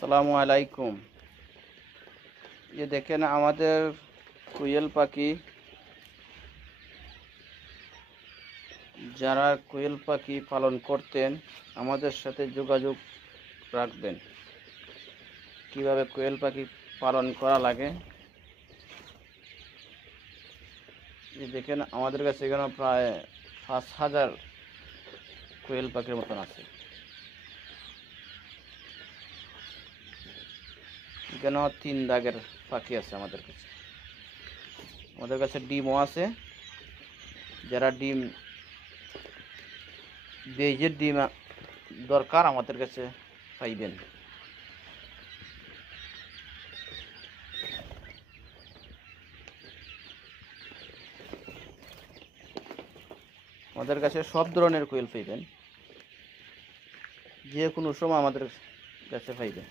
আসসালামু আলাইকুম। ये देखें আমাদের কোয়েল পাখি, যারা কোয়েল পাখি পালন করতেন আমাদের সাথে যোগাযোগ রাখবেন। কিভাবে কোয়েল পাখি পালন করা লাগে ये দেখেন আমাদের কাছে এখানে প্রায় ৫,০০০ কোয়েল পাখির মতন আছে। এখানে ৩ দাগের পাখি আছে আমাদের কাছে ডিমও আছে। যারা ডিম বেজের ডিম দরকার আমাদের কাছে পাইবেন। আমাদের কাছে সব ধরনের কোয়েল পাইবেন, যে কোনো সময় আমাদের কাছে পাইবেন।